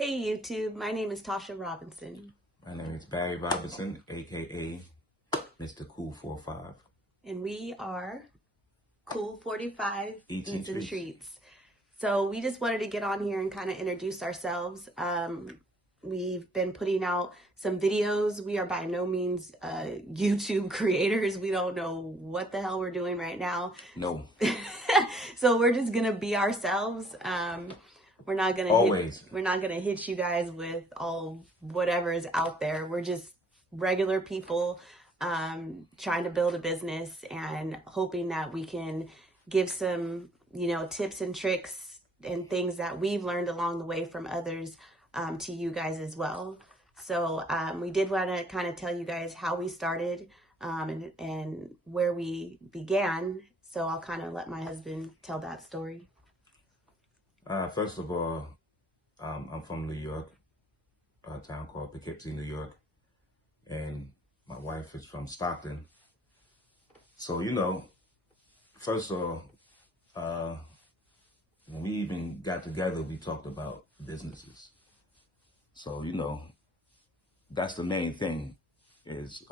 Hey YouTube, my name is Tasha Robinson. My name is Barry Robinson, aka Mr. Kool45. And we are Kool45 Eats Eats and and Treats. Treats. So we just wanted to get on here and kind of introduce ourselves. We've been putting out some videos. We are by no means YouTube creators. We don't know what the hell we're doing right now. No. So we're just gonna be ourselves. We're not gonna hit you guys with all whatever is out there. We're just regular people trying to build a business and hoping that we can give some, tips and tricks and things that we've learned along the way from others to you guys as well. So we did want to kind of tell you guys how we started and where we began. So I'll kind of let my husband tell that story. First of all, I'm from New York, a town called Poughkeepsie, New York, and my wife is from Stockton. So, first of all, when we even got together, we talked about businesses. So, that's the main thing is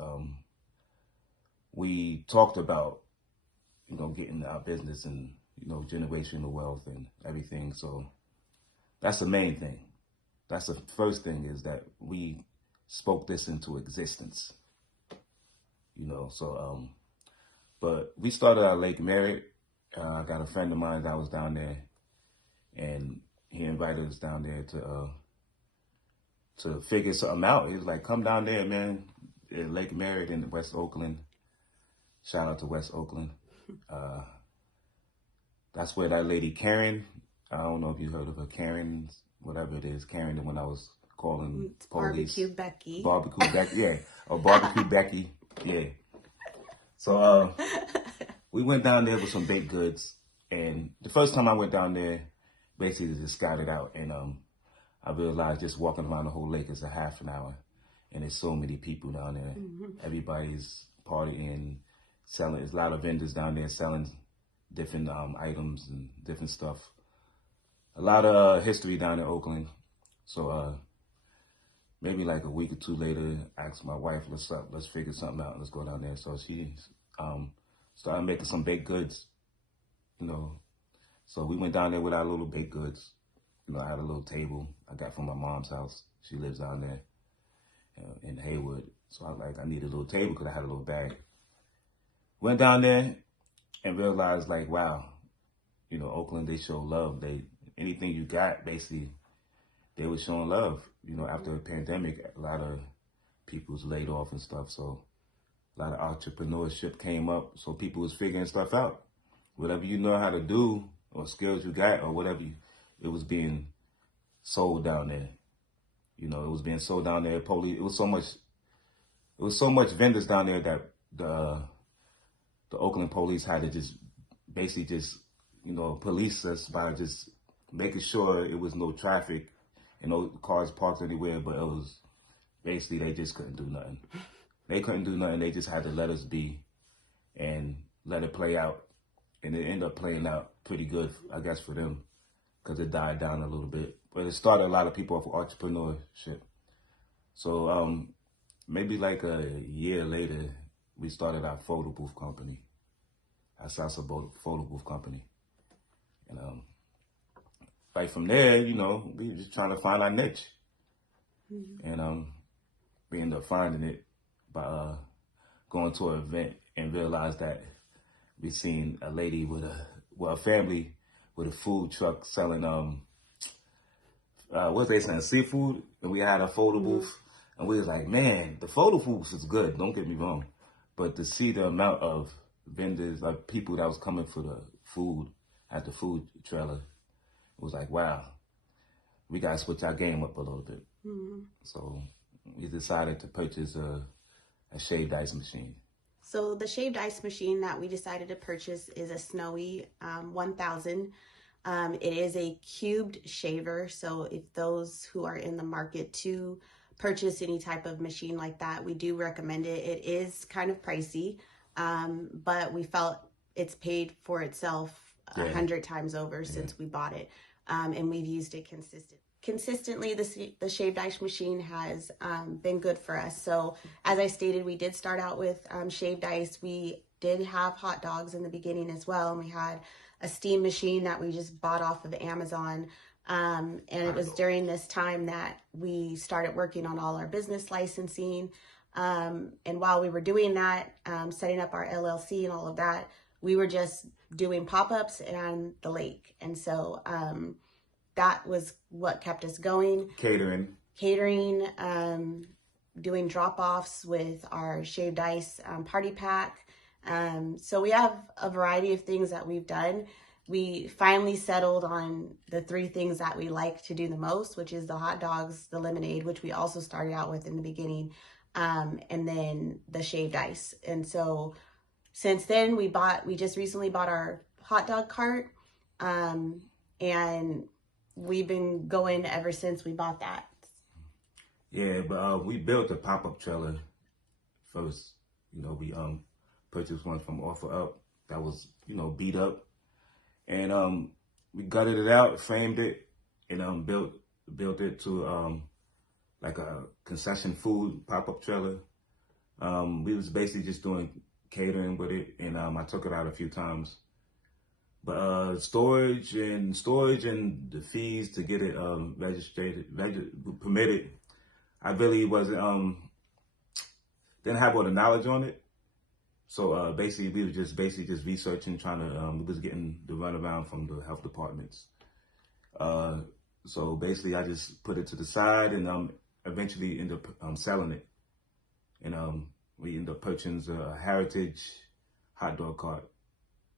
we talked about, getting our business and, generational wealth and everything. So that's the main thing. That's the first thing is that we spoke this into existence, but we started our Lake Merritt. I got a friend of mine that was down there and he invited us down there to figure something out. He was like, come down there, man, at Lake Merritt in West Oakland. Shout out to West Oakland. That's where that lady Karen, I don't know if you heard of her, Karen, whatever it is, Karen, when I was calling It's police. Barbecue Becky. Barbecue Becky, yeah. Or Barbecue Becky, yeah. So we went down there with some baked goods. And the first time I went down there, basically just scouted out. And I realized just walking around the whole lake is a half an hour. And there's so many people down there. Mm-hmm. Everybody's partying, selling. There's a lot of vendors down there selling different items and different stuff. A lot of history down in Oakland. So maybe like a week or two later, I asked my wife, let's figure something out. Let's go down there. So she started making some baked goods, So we went down there with our little baked goods. I had a little table I got from my mom's house. She lives down there in Haywood. So I need a little table because I had a little bag. Went down there and realized wow, Oakland, they show love. Anything you got, basically, they were showing love. After the pandemic, a lot of people was laid off and stuff. So a lot of entrepreneurship came up. So people was figuring stuff out. Whatever you know how to do or skills you got or whatever, it was being sold down there. It was being sold down there. It was so much vendors down there that the Oakland police had to just police us by just making sure it was no traffic and no cars parked anywhere, but it was basically they just couldn't do nothing. They couldn't do nothing. They just had to let us be and let it play out. And it ended up playing out pretty good, I guess, for them because it died down a little bit. But it started a lot of people off of entrepreneurship. So maybe like a year later, we started our photo booth company. Our salsa photo booth company. And right from there, we were just trying to find our niche. Mm-hmm. And we ended up finding it by going to an event and realized that we seen a lady with a family with a food truck selling what they saying, seafood, and we had a photo booth, and we was like, man, the photo booth is good, don't get me wrong, but to see the amount of vendors, like people that was coming for the food at the food trailer, it was like, wow, we gotta switch our game up a little bit. Mm-hmm. So we decided to purchase a shaved ice machine. So the shaved ice machine that we decided to purchase is a Snowy 1000. It is a cubed shaver. So if those who are in the market to purchase any type of machine like that, we do recommend it. It is kind of pricey, but we felt it's paid for itself 100 times over since we bought it. and we've used it consistently. The shaved ice machine has been good for us. So as I stated, we did start out with shaved ice. We did have hot dogs in the beginning as well, and we had a steam machine that we just bought off of Amazon. And it was during this time that we started working on all our business licensing. And while we were doing that, setting up our LLC and all of that, we were just doing pop-ups and the lake. And so that was what kept us going. Catering, doing drop-offs with our shaved ice party pack. So we have a variety of things that we've done. We finally settled on the 3 things that we like to do the most, which is the hot dogs, the lemonade, which we also started out with in the beginning, and then the shaved ice. And so since then, we just recently bought our hot dog cart, and we've been going ever since we bought that. Yeah, but we built a pop-up trailer first. We purchased one from Offer Up that was, beat up. And we gutted it out, framed it, and built it to like a concession food pop-up trailer. We was basically just doing catering with it, and I took it out a few times. But storage and the fees to get it permitted, I really wasn't didn't have all the knowledge on it. So basically, we were just researching, trying to, we was getting the runaround from the health departments. So basically, I just put it to the side, and eventually ended up selling it. And we ended up purchasing a Heritage hot dog cart.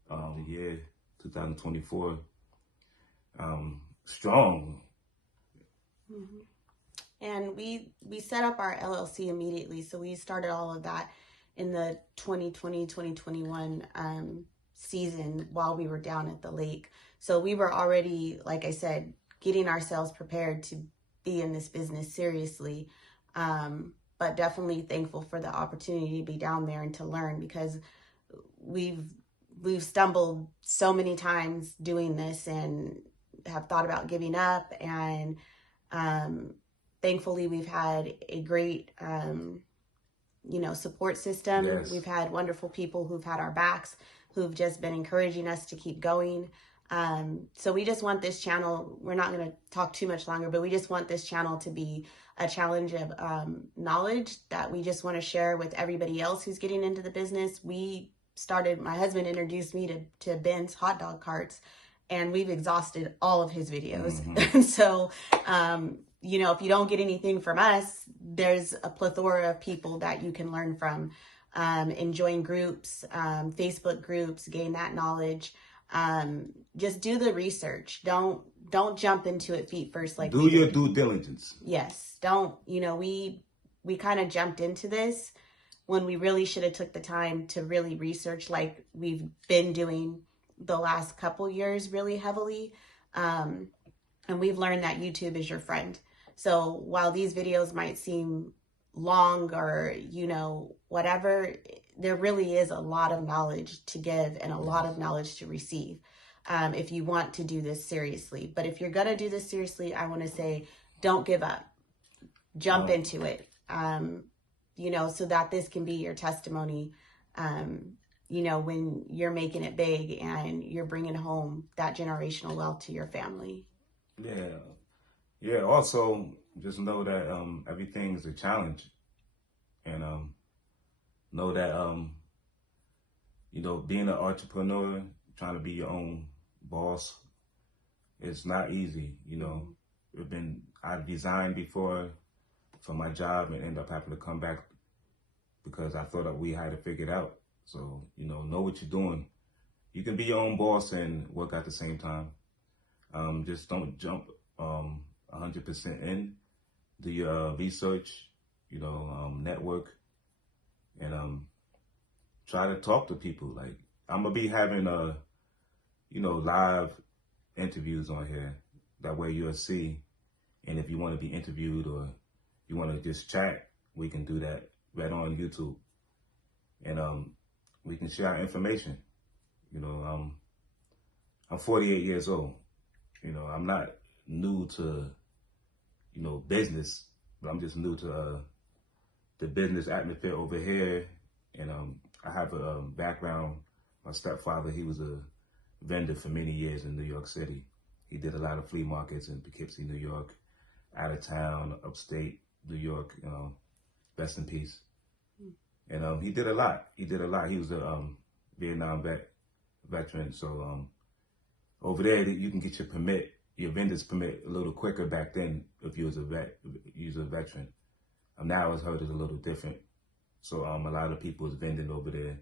The year 2024, strong. Mm-hmm. And we set up our LLC immediately. So we started all of that in the 2020-2021 season while we were down at the lake. So we were already, like I said, getting ourselves prepared to be in this business seriously. But definitely thankful for the opportunity to be down there and to learn, because we've stumbled so many times doing this and have thought about giving up. And thankfully we've had a great support system. Yes. We've had wonderful people who've had our backs, who've just been encouraging us to keep going. So we just want this channel, we're not going to talk too much longer, but we just want this channel to be a challenge of knowledge that we just want to share with everybody else who's getting into the business. My husband introduced me to Ben's hot dog carts, and we've exhausted all of his videos. Mm-hmm. And so, if you don't get anything from us, there's a plethora of people that you can learn from, and join groups, Facebook groups, gain that knowledge. Just do the research. Don't jump into it feet first. Like, do your due diligence. Yes. Don't, we kind of jumped into this when we really should have took the time to really research, like we've been doing the last couple years really heavily. And we've learned that YouTube is your friend. So while these videos might seem long or, whatever, there really is a lot of knowledge to give and a lot of knowledge to receive, if you want to do this seriously. But if you're going to do this seriously, I want to say, don't give up. Jump into it, so that this can be your testimony, when you're making it big and you're bringing home that generational wealth to your family. Yeah. Also, just know that everything is a challenge, and know that being an entrepreneur, trying to be your own boss, it's not easy. I've resigned before from my job and end up having to come back because I thought that we had it figured out. So know what you're doing. You can be your own boss and work at the same time. Just don't jump 100% in. Do your research, network, and try to talk to people. Like, I'm gonna be having live interviews on here. That way you'll see. And if you want to be interviewed or you want to just chat, we can do that right on YouTube. And we can share our information. I'm 48 years old. You know, I'm not new to, you know, business, but I'm just new to the business atmosphere over here. And I have a background. My stepfather, he was a vendor for many years in New York City. He did a lot of flea markets in Poughkeepsie, New York, out of town, upstate New York, you know, rest in peace. And he did a lot. He did a lot. He was a Vietnam veteran. So over there, you can get your permit, your vendor's permit a little quicker back then if you was a veteran. Now it's heard it's a little different. So a lot of people is vending over there,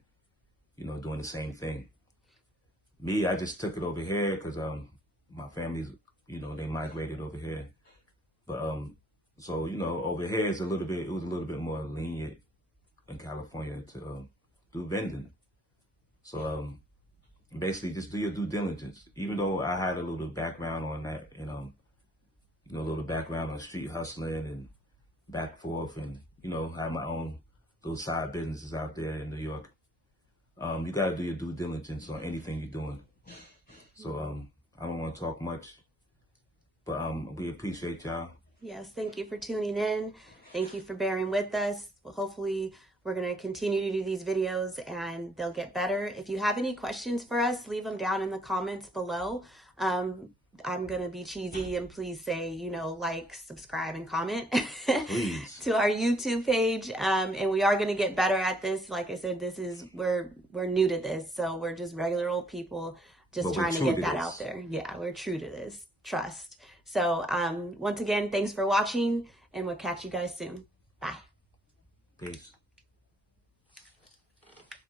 you know, doing the same thing. Me, I just took it over here because my family's, you know, they migrated over here. But so, you know, over here is it was a little bit more lenient in California to do vending. So basically just do your due diligence. Even though I had a little background on that and you know, a little background on street hustling and back forth, and you know, have my own little side businesses out there in New York. You got to do your due diligence on anything you're doing. So I don't want to talk much, but we appreciate y'all. Yes, thank you for tuning in. Thank you for bearing with us. Well, hopefully we're going to continue to do these videos and they'll get better. If you have any questions for us, leave them down in the comments below. I'm going to be cheesy and please say, you know, like, subscribe, and comment to our YouTube page. And we are going to get better at this. Like I said, we're new to this. So we're just regular old people just trying to get that out there. Yeah, we're true to this. Trust. So once again, thanks for watching and we'll catch you guys soon. Bye. Peace.